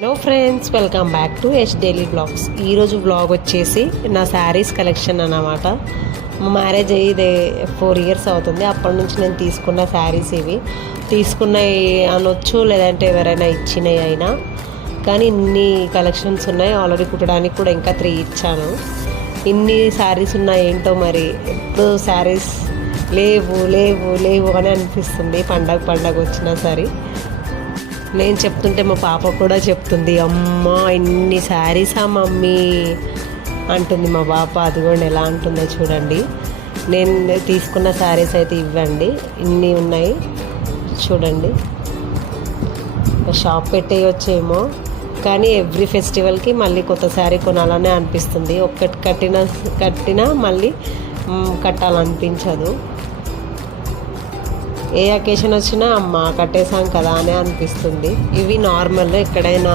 Hello friends, welcome back to H daily blogs. ఈరోజు blog వచ్చేసి నా శారీస్ కలెక్షన్ అన్నమాట. మా మ్యారేజ్ అయ్యి 4 years అవుతుంది. అప్పటి నుంచి నేను తీసుకున్న శారీస్ ఇవి తీసుకున్నవి అనొచ్చు, లేదంటే ఎవరైనా ఇచ్చినవి అయినా. కానీ ఇన్ని కలెక్షన్స్ ఉన్నాయి. ఆల్రెడీ కుట్టడానికి కూడా ఇంకా 3 ఇచ్చాను. ఇన్ని శారీస్ ఉన్నాయి ఏంటో మరి. ఎప్పుడు శారీస్ లేవు లేవు లేవు అని అనిపిస్తుంది పండగ వచ్చినా సరే. నేను చెప్తుంటే మా పాప కూడా చెప్తుంది, అమ్మ ఇన్ని శారీసా మమ్మీ అంటుంది మా పాప. అదిగోండి ఎలా అంటుందో చూడండి. నేను తీసుకున్న శారీస్ అయితే ఇవ్వండి, ఇన్ని ఉన్నాయి చూడండి. షాప్ పెట్టేయొచ్చేమో, కానీ ఎవ్రీ ఫెస్టివల్కి మళ్ళీ కొత్త శారీ కొనాలనే అనిపిస్తుంది. ఒక్కటి కట్టినా మళ్ళీ కట్టాలనిపించదు. ఏ అకేషన్ వచ్చినా అమ్మ కట్టేసాం కదా అని అనిపిస్తుంది. ఇవి నార్మల్, ఎక్కడైనా